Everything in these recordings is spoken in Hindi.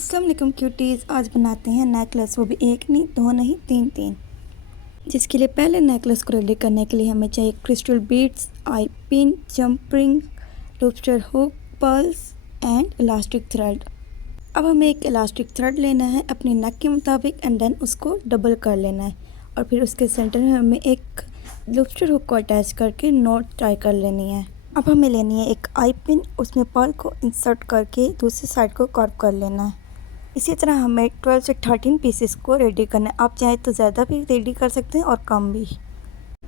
अस्सलाम वालेकुम क्यूटीज़। आज बनाते हैं नेकलेस, वो भी एक नहीं दो नहीं तीन तीन। जिसके लिए पहले नेकलेस को रेडी करने के लिए हमें चाहिए crystal beads, I pin, jump ring, lobster hook, pearls and elastic thread. अब हमें एक इलास्टिक थ्रेड लेना है अपनी नेक के मुताबिक एंड देन उसको डबल कर लेना है और फिर उसके सेंटर में हमें एक लॉबस्टर हुक को अटैच करके नॉट टाई कर लेनी है। अब हमें लेनी है एक आई पिन, उसमें पर्ल को इंसर्ट करके दूसरी साइड को कर्व कर लेना है। इसी तरह हमें 12 से 13 पीसेस को रेडी करना है। आप चाहे तो ज़्यादा भी रेडी कर सकते हैं और कम भी।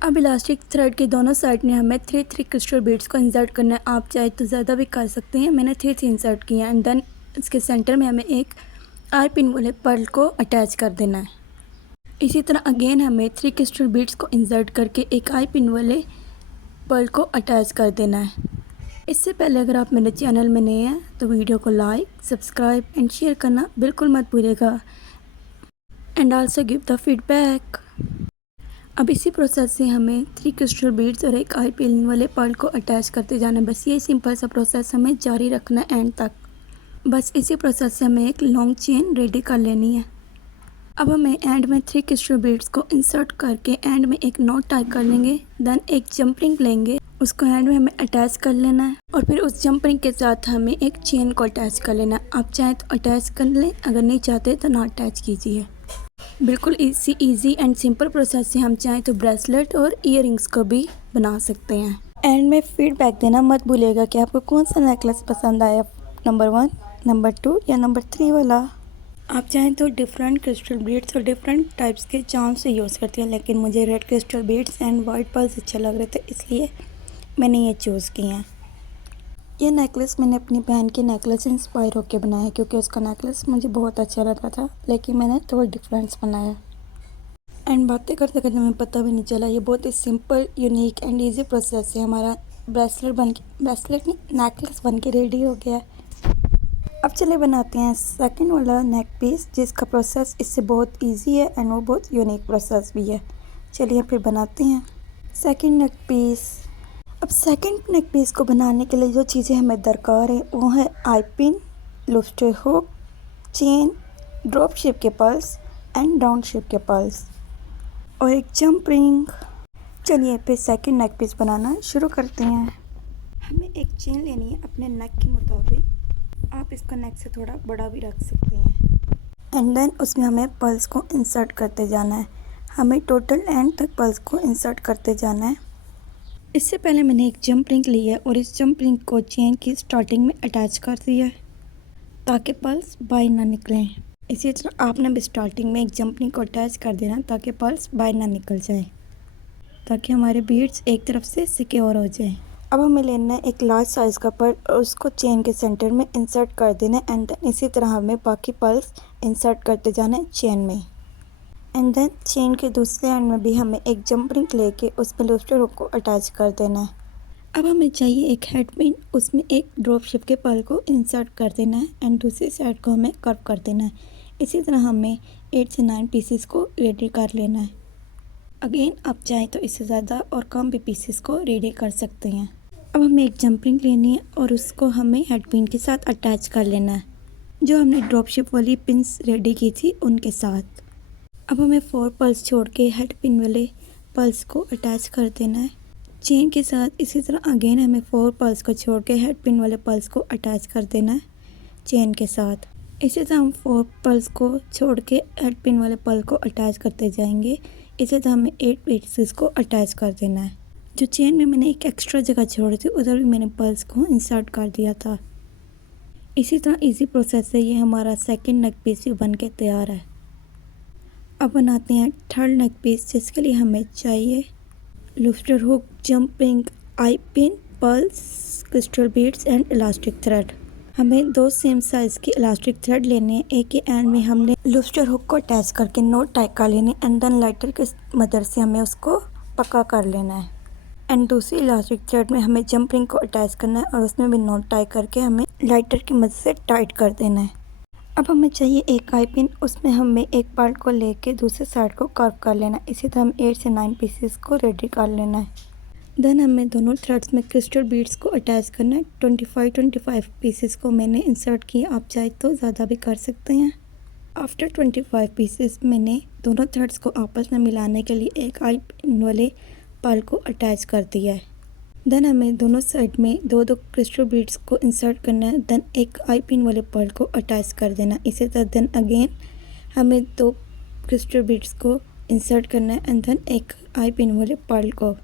अब इलास्टिक थ्रेड के दोनों साइड में हमें 3 क्रिस्टल बीड्स को इंसर्ट करना है। आप चाहे तो ज़्यादा भी कर सकते हैं, मैंने 3 इंसर्ट किया एंड देन इसके सेंटर में हमें एक आई पिन वाले पर्ल को अटैच कर देना है। इसी तरह अगेन हमें 3 क्रिस्टल बीड्स को इंसर्ट करके एक आई पिन वाले पर्ल को अटैच कर देना है। इससे पहले अगर आप मेरे चैनल में नए हैं तो वीडियो को लाइक, सब्सक्राइब एंड शेयर करना बिल्कुल मत भूलिएगा and also give the feedback. अब इसी प्रोसेस से हमें 3 क्रिस्टल बीड्स और एक आई पिन वाले पर्ल को अटैच करते जाना है। बस ये सिंपल सा प्रोसेस हमें जारी रखना है एंड तक। बस इसी प्रोसेस से हमें एक लॉन्ग चेन रेडी कर लेनी है। अब हमें एंड में 3 क्रिस्टल बीड्स को इंसर्ट करके एंड में एक नॉट टाई कर लेंगे। देन एक जंप रिंग लेंगे, उसको हैंड में हमें अटैच कर लेना है और फिर उस जंप रिंग के साथ हमें एक चेन को अटैच कर लेना है। आप चाहें तो अटैच कर लें, अगर नहीं चाहते तो ना अटैच कीजिए। बिल्कुल इजी एंड सिंपल प्रोसेस से हम चाहें तो ब्रेसलेट और ईयरिंग्स को भी बना सकते हैं। एंड में फीडबैक देना मत भूलिएगा कि आपको कौन सा नेकलेस पसंद आया, नंबर 1, नंबर 2 या नंबर 3 वाला। आप चाहें तो डिफरेंट क्रिस्टल बीड्स और डिफरेंट टाइप्स के चार्म से यूज़ करते हैं, लेकिन मुझे red crystal beads and white pearls अच्छे लग रहे थे, इसलिए मैंने ये चूज़ किया है। ये नेकलेस मैंने अपनी बहन के नेकलेस से इंस्पायर होकर बनाया क्योंकि उसका नेकलेस मुझे बहुत अच्छा लगा था, लेकिन मैंने थोड़ा डिफरेंस बनाया। एंड बातें करते करते हमें पता भी नहीं चला, ये बहुत ही simple, unique and easy process से हमारा ब्रेसलेट नहीं नेकलेस बन के रेडी हो गया। अब चले बनाते हैं सेकंड वाला नेक पीस, जिसका प्रोसेस इससे बहुत इजी है एंड वो बहुत यूनिक प्रोसेस भी है। चलिए फिर बनाते हैं सेकंड नेक पीस। अब सेकंड नेक पीस को बनाने के लिए जो चीज़ें हमें दरकार है वो है eye pin, lobster hook, chain, drop shape के पर्ल्स एंड राउंड शेप के पर्ल्स और एक जंप रिंग। चलिए फिर सेकंड नेक पीस बनाना शुरू करते हैं। हमें एक चेन लेनी है अपने नेक के मुताबिक, आप इसका नेक से थोड़ा बड़ा भी रख सकते हैं एंड देन उसमें हमें पर्ल्स को इंसर्ट करते जाना है। हमें टोटल एंड तक पर्ल्स को इंसर्ट करते जाना है। इससे पहले मैंने एक जंप रिंग ली है और इस जंप रिंग को चेन की स्टार्टिंग में अटैच कर दिया है ताकि पर्ल्स बाहर ना निकलें। इसी तरह आपने भी स्टार्टिंग में एक जंप रिंग को अटैच कर देना ताकि पर्ल्स बाहर ना निकल जाए, ताकि हमारे बीड्स एक तरफ से सिक्योर हो जाए। अब हमें लेना है एक लार्ज साइज़ का पर्ल और उसको चेन के सेंटर में इंसर्ट कर देना है एंड देन इसी तरह हमें बाकी पर्ल्स इंसर्ट करते जाना है चेन में। एंड देन चेन के दूसरे एंड में भी हमें एक जंप रिंग लेके उसमें लॉबस्टर हुक को अटैच कर देना है। अब हमें चाहिए एक हेड पिन, उसमें एक ड्रॉप शेप के पर्ल को इंसर्ट कर देना है एंड दूसरी साइड को हमें कर्व कर देना है। इसी तरह हमें 8 से 9 पीसेस को रेडी कर लेना है। अगेन आप चाहें तो इससे ज़्यादा और कम भी पीसेस को रेडी कर सकते हैं। अब हमें एक जंप रिंग लेनी है और उसको हमें हेड पिन के साथ अटैच कर लेना है, जो हमने ड्रॉप शेप वाली पिन्स रेडी की थी उनके साथ। अब हमें 4 पर्ल्स छोड़ के हेड पिन वाले पर्ल्स को अटैच कर देना है चेन के साथ। इसी तरह अगेन हमें 4 पर्ल्स को छोड़ के हेड पिन वाले पर्ल्स को अटैच कर देना है चेन के साथ। इसी तरह हम 4 पर्ल्स को छोड़ के हेड पिन वाले पर्ल को अटैच करते जाएंगे। इसी तरह हमें 8 पीसेस को अटैच कर देना है। जो चेन में मैंने एक एक्स्ट्रा जगह छोड़ी थी उधर भी मैंने पर्ल्स को इंसर्ट कर दिया था। इसी तरह इजी प्रोसेस से ये हमारा सेकंड नेक पीस भी बन के तैयार है। अब बनाते हैं थर्ड नेक पीस, जिसके लिए हमें चाहिए lobster hook, jump ring, I pin, pearls, crystal beads and elastic thread. हमें 2 सेम साइज़ के इलास्टिक थ्रेड लेने हैं। एक ही एंड में हमने लॉबस्टर हुक को अटैच करके नॉट टाई कर लेने एंड देन लाइटर की मदद से हमें उसको पक्का कर लेना है एंड दूसरी इलास्टिक थ्रेड में हमें जंप रिंग को अटैच करना है और उसमें भी नॉट टाई करके हमें लाइटर की मदद से टाइट कर देना है। अब हमें चाहिए एक आई पिन, उसमें हमें एक पर्ल को लेके दूसरे साइड को कर्व कर लेना है। इसी तरह हम 8 से 9 पीसेस को रेडी कर लेना है। देन हमें दोनों थ्रेड्स में क्रिस्टल बीड्स को अटैच करना है। 25 पीसेस को मैंने इंसर्ट किया, आप चाहे तो ज़्यादा भी कर सकते हैं। आफ्टर 25 पीसेस मैंने दोनों थ्रेड्स को आपस में मिलाने के लिए एक आई पिन वाले पर्ल को अटैच कर दिया है। देन हमें दोनों साइड में दो क्रिस्टल बीड्स को इंसर्ट करना है। देन एक आई पिन वाले पर्ल को अटैच कर देना। इसी तरह देन अगेन हमें दो क्रिस्टल बीड्स को इंसर्ट करना है एंड देन एक आई पिन वाले पर्ल को।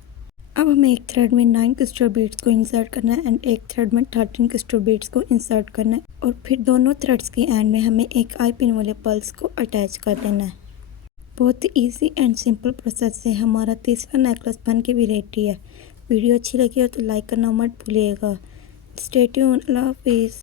अब हमें एक थ्रेड में 9 क्रिस्टल बीड्स को इंसर्ट करना है एंड एक थ्रेड में 13 क्रिस्टल बीड्स को इंसर्ट करना है और फिर दोनों थ्रेड्स के एंड में हमें एक आई पिन वाले पर्ल्स को अटैच कर देना है। बहुत ही ईजी एंड सिंपल प्रोसेस से हमारा तीसरा नेकलेस बन के भी रेडी है। वीडियो अच्छी लगी हो तो लाइक करना मत भूलिएगा। Stay tuned. अल्लाह हाफिज़।